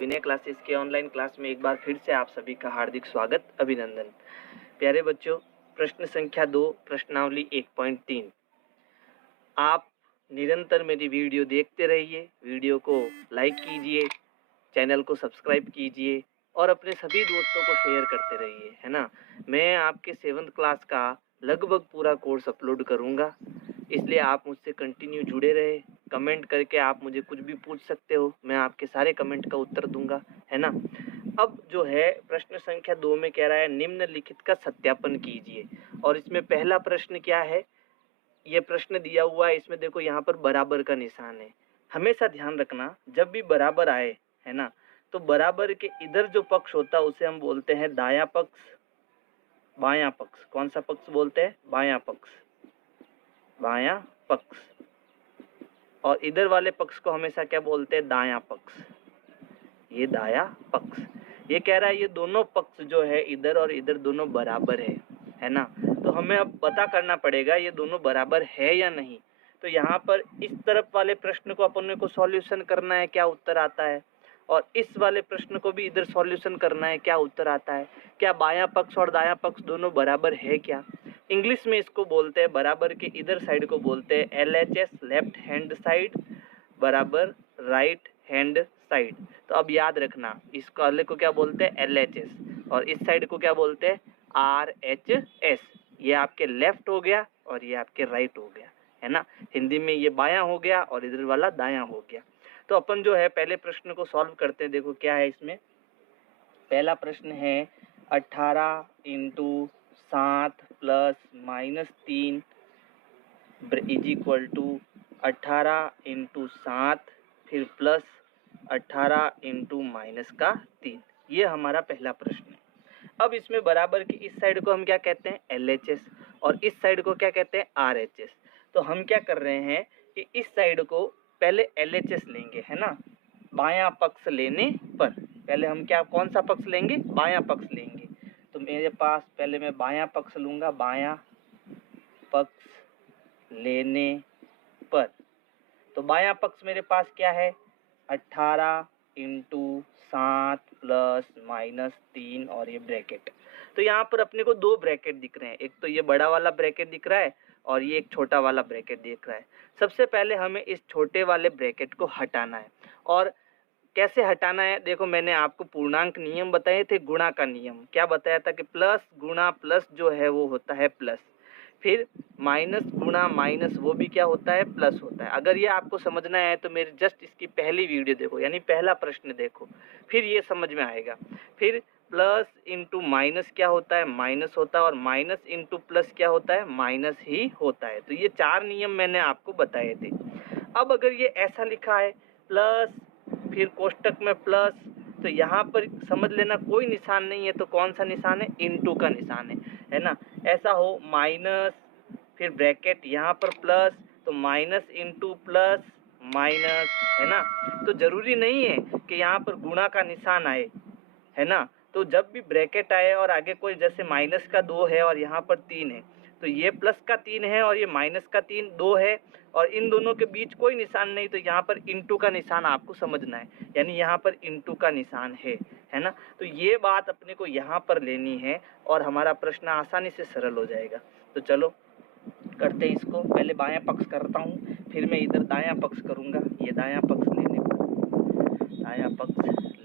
विनय classes के online class में एक बार फिर से आप सभी का हार्दिक स्वागत, अभिनंदन। प्यारे बच्चों, प्रश्न संख्या 2, प्रश्नावली 1.3। आप निरंतर मेरी वीडियो देखते रहिए, वीडियो को लाइक कीजिए, चैनल को सब्सक्राइब कीजिए और अपने सभी दोस्तों को शेयर करते रहिए, है ना। मैं आपके 7th क्लास का लगभग पूरा कोर्स अपलोड करूँगा, इसलिए आप मुझसे कंटिन्यू जुड़े रहे। कमेंट करके आप मुझे कुछ भी पूछ सकते हो, मैं आपके सारे कमेंट का उत्तर दूंगा, है ना। अब जो है प्रश्न संख्या 2 में कह रहा है निम्नलिखित का सत्यापन कीजिए। और इसमें पहला प्रश्न क्या है, ये प्रश्न दिया हुआ है, इसमें देखो यहाँ पर बराबर का निशान है। हमेशा ध्यान रखना, जब भी बराबर आए, है ना, तो बराबर के इधर जो पक्ष होता है उसे हम बोलते हैं दायां पक्ष, बायां पक्ष। कौन सा पक्ष बोलते हैं? बायां पक्ष, बायां पक्ष। और इधर वाले पक्ष को हमेशा क्या बोलते हैं? दायां पक्ष। ये दायां पक्ष। ये कह रहा है ये दोनों पक्ष जो है इधर और इधर दोनों बराबर है ना। तो हमें अब पता करना पड़ेगा ये दोनों बराबर है या नहीं। तो यहाँ पर इस तरफ वाले प्रश्न को अपन को सॉल्यूशन करना है, क्या उत्तर आता है, और इस वाले प्रश्न को भी इधर सॉल्यूशन करना है, क्या उत्तर आता है। क्या बायां पक्ष और दायां पक्ष दोनों बराबर है क्या? इंग्लिश में इसको बोलते हैं, बराबर के इधर साइड को बोलते हैं LHS, लेफ्ट हैंड साइड बराबर राइट हैंड साइड। तो अब याद रखना, इस वाले को क्या बोलते हैं? LHS, और इस साइड को क्या बोलते हैं? RHS। ये आपके लेफ्ट हो गया और ये आपके राइट हो गया, है ना। हिंदी में ये बायां हो गया और इधर वाला दायां हो गया। तो अपन जो है पहले प्रश्न को सॉल्व करते हैं। देखो क्या है इसमें। पहला प्रश्न है 18 × 7 + -3 इज इक्वल टू 18 × 7 फिर प्लस 18 × -3। ये हमारा पहला प्रश्न है। अब इसमें बराबर की इस साइड को हम क्या कहते हैं? LHS, और इस साइड को क्या कहते हैं? RHS। तो हम क्या कर रहे हैं कि इस साइड को पहले LHS लेंगे, है ना, बायां पक्ष लेने पर। पहले हम क्या, कौन सा पक्ष लेंगे? बायां पक्ष लेंगे। तो मेरे पास पहले मैं बायां पक्ष लूंगा, बायां पक्ष लेने पर। तो बायां पक्ष मेरे पास क्या है? 18 × 7 + -3 और ये ब्रैकेट। तो यहाँ पर अपने को दो ब्रैकेट दिख रहे हैं, एक तो ये बड़ा वाला ब्रैकेट दिख रहा है और ये एक छोटा वाला ब्रैकेट दिख रहा है। सबसे पहले हमें इस छोटे वाले ब्रैकेट को हटाना है। और कैसे हटाना है? देखो मैंने आपको पूर्णांक नियम बताए थे, गुणा का नियम। क्या बताया था कि प्लस गुणा प्लस जो है वो होता है प्लस, फिर माइनस गुणा माइनस वो भी क्या होता है? प्लस होता है। अगर ये आपको समझना है तो मेरी जस्ट इसकी पहली वीडियो देखो, यानी पहला प्रश्न देखो, फिर ये समझ में आएगा। फिर प्लस इंटू माइनस क्या होता है? माइनस होता है, और माइनस इंटू प्लस क्या होता है? माइनस ही होता है। तो ये 4 नियम मैंने आपको बताए थे। अब अगर ये ऐसा लिखा है प्लस फिर कोष्टक में प्लस, तो यहाँ पर समझ लेना कोई निशान नहीं है, तो कौन सा निशान है? इंटू का निशान है ना। ऐसा हो माइनस फिर ब्रैकेट यहाँ पर प्लस, तो माइनस इंटू प्लस माइनस, है ना। तो जरूरी नहीं है कि यहाँ पर गुणा का निशान आए, है ना। तो जब भी ब्रैकेट आए और आगे कोई, जैसे माइनस का 2 है और यहाँ पर 3 है, तो ये प्लस का 3 है और ये माइनस का 2 है, और इन दोनों के बीच कोई निशान नहीं, तो यहाँ पर इंटू का निशान आपको समझना है, यानी यहाँ पर इंटू का निशान है ना। तो ये बात अपने को यहाँ पर लेनी है और हमारा प्रश्न आसानी से सरल हो जाएगा। तो चलो करते इसको। पहले बायां पक्ष करता हूँ, फिर मैं इधर दायां पक्ष करूँगा। ये दायां पक्ष लेने पर, दायां पक्ष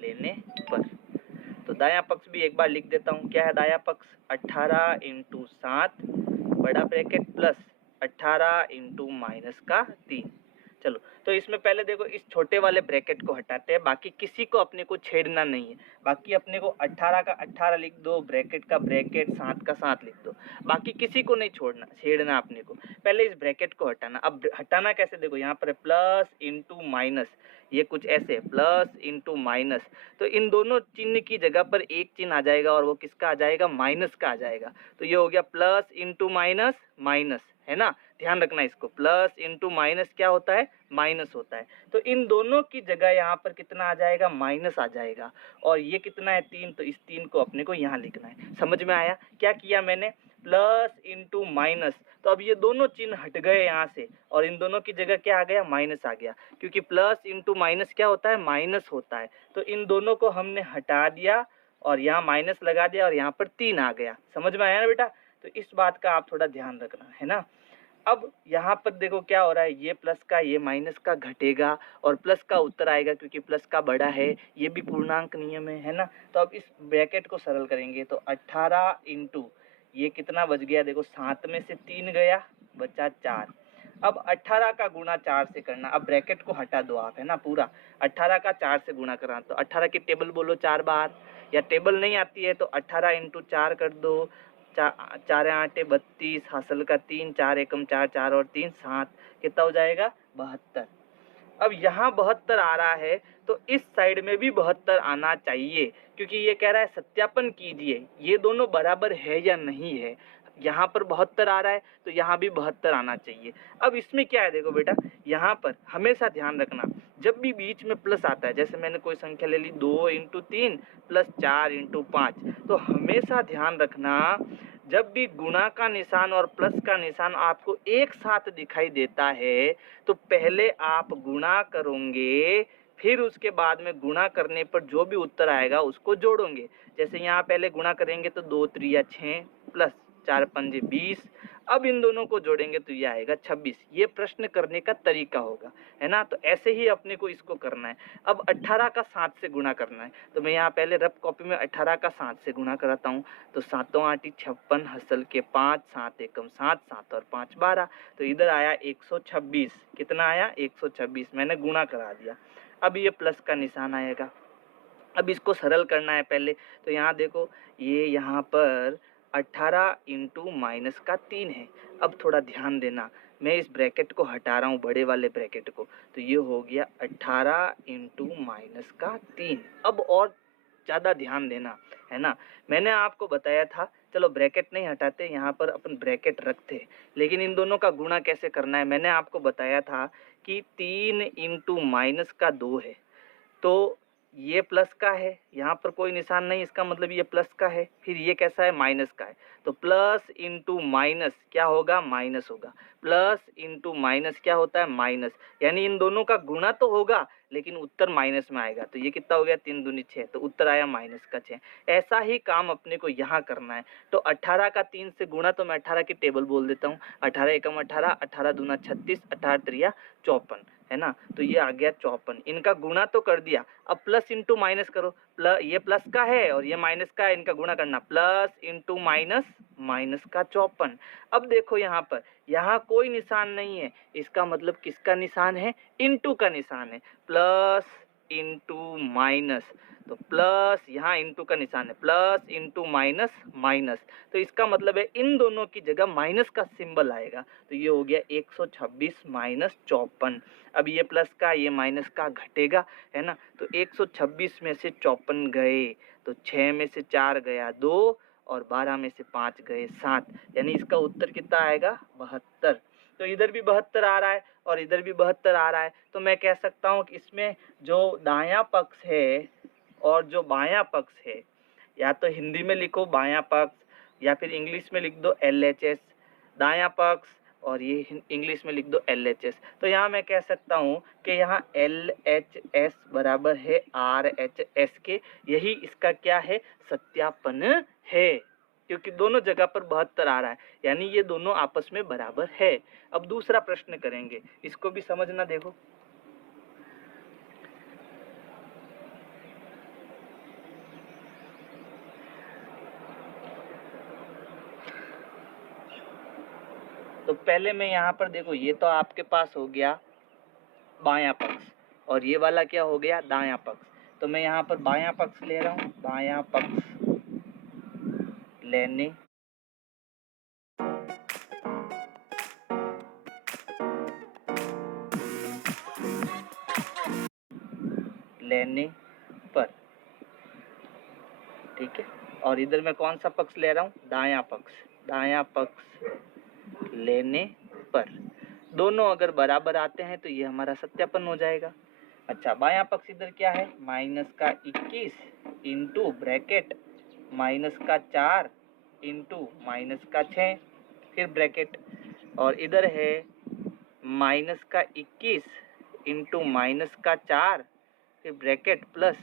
लेने पर, तो दायां पक्ष भी एक बार लिख देता हूँ। क्या है दायां पक्ष? 18 × 7 बड़ा ब्रैकेट प्लस 18 × -3। चलो, तो इसमें पहले देखो इस छोटे वाले ब्रैकेट को हटाते हैं, बाकी किसी को अपने को छेड़ना नहीं है। बाकी अपने को 18 का 18 लिख दो, ब्रैकेट का ब्रैकेट, 7 का 7 लिख दो, बाकी किसी को नहीं छोड़ना, छेड़ना अपने को। पहले इस ब्रैकेट को हटाना। अब हटाना कैसे? देखो यहाँ पर प्लस इंटू माइनस, ये कुछ ऐसे प्लस इंटू माइनस, तो इन दोनों चिन्ह की जगह पर एक चिन्ह आ जाएगा और वो किसका आ जाएगा? माइनस का आ जाएगा। तो ये हो गया प्लस इंटू माइनस माइनस, है ना। ध्यान रखना इसको, प्लस इंटू माइनस क्या होता है? माइनस होता है। तो इन दोनों की जगह यहाँ पर कितना आ जाएगा? माइनस आ जाएगा। और ये कितना है? 3, तो इस 3 को अपने को यहाँ लिखना है। समझ में आया क्या किया मैंने? प्लस इंटू माइनस, तो अब ये दोनों चिन्ह हट गए यहाँ से और इन दोनों की जगह क्या आ गया, माइनस आ गया, क्योंकि प्लस इंटू माइनस क्या होता है, माइनस होता है। तो इन दोनों को हमने हटा दिया और यहाँ माइनस लगा दिया और यहाँ पर 3 आ गया। समझ में आया ना बेटा? तो इस बात का आप थोड़ा ध्यान रखना है ना। अब यहाँ पर देखो क्या हो रहा है, ये प्लस का ये माइनस का घटेगा और प्लस का उत्तर आएगा, क्योंकि प्लस का बड़ा है, ये भी पूर्णांक नियम है ना। तो अब इस ब्रैकेट को सरल करेंगे तो 18 इंटू ये कितना बच गया, देखो 7 में से 3 गया, बचा 4। अब 18 का गुणा 4 से करना। अब ब्रैकेट को हटा दो आप, है ना, पूरा 18 का 4 से गुणा करना। तो 18 की टेबल बोलो 4 बार, या टेबल नहीं आती है तो 18 इंटू 4 कर दो, 4 8 32, हासिल का 3, 4 एकम 4, 4 और 3 7, कितना हो जाएगा, 72। अब यहाँ 72 आ रहा है तो इस साइड में भी 72 आना चाहिए, क्योंकि ये कह रहा है सत्यापन कीजिए ये दोनों बराबर है या नहीं है। यहाँ पर 72 आ रहा है तो यहाँ भी 72 आना चाहिए। अब इसमें क्या है, देखो बेटा, यहाँ पर हमेशा ध्यान रखना, जब भी बीच में प्लस आता है, जैसे मैंने कोई संख्या ले ली 2 इंटू 3 प्लस 4 इंटू 5, तो हमेशा ध्यान रखना जब भी गुणा का निशान और प्लस का निशान आपको एक साथ दिखाई देता है तो पहले आप गुणा करोगे, फिर उसके बाद में गुणा करने पर जो भी उत्तर आएगा उसको जोड़ोगे। जैसे यहाँ पहले गुणा करेंगे तो 2 त्रिया 6 प्लस 4 पंजे 20, अब इन दोनों को जोड़ेंगे तो ये आएगा 26। ये प्रश्न करने का तरीका होगा, है ना। तो ऐसे ही अपने को इसको करना है। अब 18 का 7 से गुणा करना है, तो मैं यहाँ पहले रफ कॉपी में 18 का 7 से गुणा कराता हूँ। तो 7 8 56, हसल के 5, 7 एकम 7, 7 और 5 12, तो इधर आया 126। कितना आया, 126, मैंने गुणा करा दिया। अब ये प्लस का निशान आएगा, अब इसको सरल करना है पहले। तो यहाँ देखो, ये यहाँ पर 18 इंटू माइनस का 3 है। अब थोड़ा ध्यान देना, मैं इस ब्रैकेट को हटा रहा हूँ, बड़े वाले ब्रैकेट को, तो ये हो गया 18 इंटू माइनस का 3। अब और ज़्यादा ध्यान देना, है ना। मैंने आपको बताया था, चलो ब्रैकेट नहीं हटाते, यहाँ पर अपन ब्रैकेट रखते, लेकिन इन दोनों का गुणा कैसे करना है मैंने आपको बताया था कि 3 इंटू माइनस का 2 है, तो ये प्लस का है, यहाँ पर कोई निशान नहीं, इसका मतलब ये प्लस का है। फिर ये कैसा है, माइनस का है, तो प्लस इंटू माइनस क्या होगा, माइनस होगा। प्लस इंटू माइनस क्या होता है, माइनस। यानी इन दोनों का गुणा तो होगा लेकिन उत्तर माइनस में आएगा। तो ये कितना हो गया, 3 दूनी 6, तो उत्तर आया माइनस का 6। ऐसा ही काम अपने को यहाँ करना है। तो 18 का 3 से गुणा, तो मैं 18 की टेबल बोल देता हूँ। 18 एकम 18, 18 दूना 36, 18 त्रिया 54, है ना। तो ये आ गया 54। इनका गुणा तो कर दिया, अब प्लस इंटू माइनस करो। प्लस, ये प्लस का है और ये माइनस का है, इनका गुणा करना, प्लस इंटू माइनस, माइनस का 54। अब देखो यहाँ पर, यहाँ कोई निशान नहीं है, इसका मतलब किसका निशान है, इंटू का निशान है। प्लस इंटू माइनस, तो प्लस यहाँ इंटू का निशान है, प्लस इंटू माइनस, माइनस, तो इसका मतलब है इन दोनों की जगह माइनस का सिंबल आएगा। तो ये हो गया 126 माइनस 54। अब ये प्लस का ये माइनस का घटेगा, है ना। तो 126 में से 54 गए, तो 6 में से 4 गया 2 और 12 में से 5 गए 7, यानी इसका उत्तर कितना आएगा, 72। तो इधर भी 72 आ रहा है और इधर भी 72 आ रहा है। तो मैं कह सकता हूँ कि इसमें जो दायां पक्ष है और जो बायां पक्ष है, या तो हिंदी में लिखो बायां पक्ष या फिर इंग्लिश में लिख दो LHS, दायां पक्ष, और ये इंग्लिश में लिख दो LHS। तो यहाँ मैं कह सकता हूँ कि यहाँ LHS बराबर है RHS के, यही इसका क्या है, सत्यापन है, क्योंकि दोनों जगह पर 72 आ रहा है, यानी ये दोनों आपस में बराबर है। अब दूसरा प्रश्न करेंगे, इसको भी समझना। देखो, तो पहले मैं यहाँ पर देखो, ये तो आपके पास हो गया बायां पक्ष और ये वाला क्या हो गया, दायां पक्ष। तो मैं यहाँ पर बायां पक्ष ले रहा हूँ, बायां पक्ष लेने पर, ठीक है। और इधर मैं कौन सा पक्ष ले रहा हूँ, दायां पक्ष, दायां पक्ष लेने पर। दोनों अगर बराबर आते हैं तो ये हमारा सत्यापन हो जाएगा। अच्छा, बायां पक्ष इधर क्या है, माइनस का 21 इंटू ब्रैकेट माइनस का 4 इंटू माइनस का 6, फिर ब्रैकेट और इधर है माइनस का 21 इंटू माइनस का 4 फिर ब्रैकेट प्लस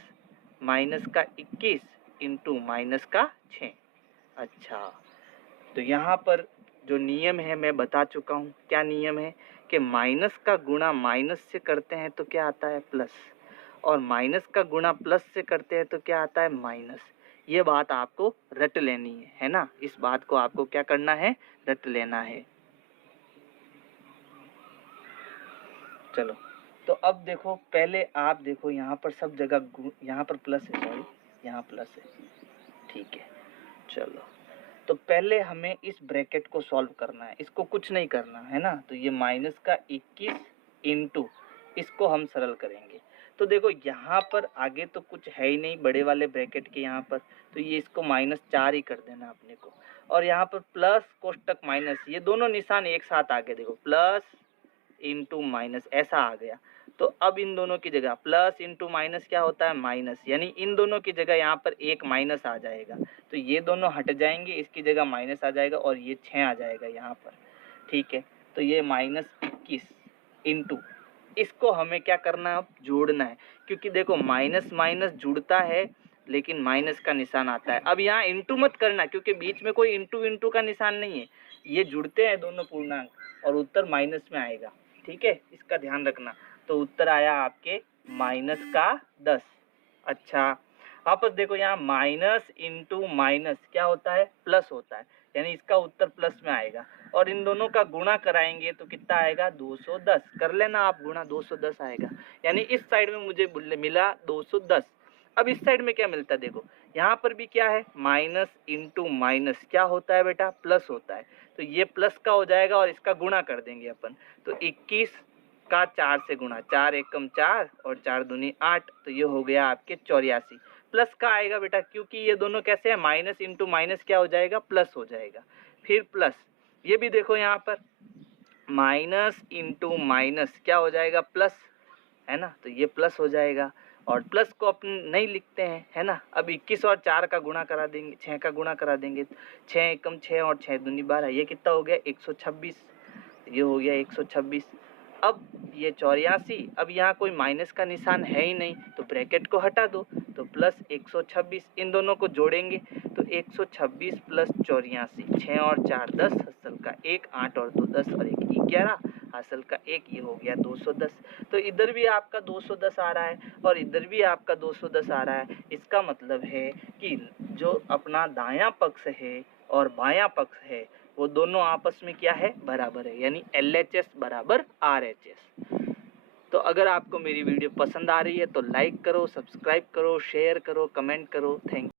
माइनस का 21 इंटू माइनस का 6। अच्छा, तो यहाँ पर जो नियम है मैं बता चुका हूँ। क्या नियम है कि माइनस का गुणा माइनस से करते हैं तो क्या आता है प्लस, और माइनस का गुणा प्लस से करते हैं तो क्या आता है माइनस। ये बात आपको रट लेनी है ना, इस बात को आपको क्या करना है, रट लेना है। चलो, तो अब देखो, पहले आप देखो यहाँ पर सब जगह यहाँ पर प्लस है, सॉरी यहाँ प्लस है, ठीक है। चलो, तो पहले हमें इस ब्रैकेट को सॉल्व करना है, इसको कुछ नहीं करना है ना। तो ये माइनस का 21 इंटू इसको हम सरल करेंगे। तो देखो यहाँ पर आगे तो कुछ है ही नहीं बड़े वाले ब्रैकेट के यहाँ पर, तो ये इसको -4 ही कर देना अपने को। और यहाँ पर प्लस कोष्टक माइनस, ये दोनों निशान एक साथ आ गए, देखो प्लस इंटू माइनस ऐसा आ गया। तो अब इन दोनों की जगह प्लस इंटू माइनस क्या होता है माइनस, यानी इन दोनों की जगह यहाँ पर एक माइनस आ जाएगा। तो ये दोनों हट जाएंगे, इसकी जगह माइनस आ जाएगा और ये 6 आ जाएगा यहाँ पर, ठीक है। तो ये -21 इंटू इसको हमें क्या करना है, अब जोड़ना है, क्योंकि देखो माइनस माइनस जुड़ता है लेकिन माइनस का निशान आता है। अब यहाँ इंटू मत करना, क्योंकि बीच में कोई इंटू इंटू का निशान नहीं है, ये जुड़ते हैं दोनों पूर्णांक और उत्तर माइनस में आएगा, ठीक है, इसका ध्यान रखना। तो उत्तर आया आपके -10। अच्छा, वापस देखो यहाँ माइनस इंटू माइनस क्या होता है, प्लस होता है, यानी इसका उत्तर प्लस में आएगा। और इन दोनों का गुणा कराएंगे तो कितना आएगा 210, कर लेना आप गुणा, 210 आएगा। यानी इस साइड में मुझे मिला 210। अब इस साइड में क्या मिलता है, देखो यहाँ पर भी क्या है, माइनस इंटू माइनस क्या होता है बेटा, प्लस होता है। तो ये प्लस का हो जाएगा और इसका गुणा कर देंगे अपन। तो 21 का 4 से गुणा, 4 एकम 4 और 4 दूनी 8, तो ये हो गया आपके 84। प्लस का आएगा बेटा, क्योंकि ये दोनों कैसे हैं, माइनस इंटू माइनस क्या हो जाएगा, प्लस हो जाएगा। फिर प्लस, ये भी देखो यहाँ पर माइनस इंटू माइनस क्या हो जाएगा, प्लस, है ना। तो ये प्लस हो जाएगा और प्लस को अपन नहीं लिखते हैं, है ना। अब 21 और 4 का गुणा करा देंगे, 6 का गुणा करा देंगे, 6 एकम 6 और 6 दूनी 12, ये कितना हो गया 126, ये हो गया 126। अब ये 84, अब यहाँ कोई माइनस का निशान है ही नहीं, तो ब्रैकेट को हटा दो, तो प्लस 126, इन दोनों को जोड़ेंगे तो 126 प्लस 84, 6 और 4 10, हासिल का 1, 8 और 2 10 और 1 11, हासिल का 1, ये हो गया 210। तो इधर भी आपका 210 आ रहा है और इधर भी आपका 210 आ रहा है। इसका मतलब है कि जो अपना दायां पक्ष है और बायां पक्ष है वो दोनों आपस में क्या है, बराबर है, यानी LHS बराबर RHS। तो अगर आपको मेरी वीडियो पसंद आ रही है तो लाइक करो, सब्सक्राइब करो, शेयर करो, कमेंट करो। Thank you.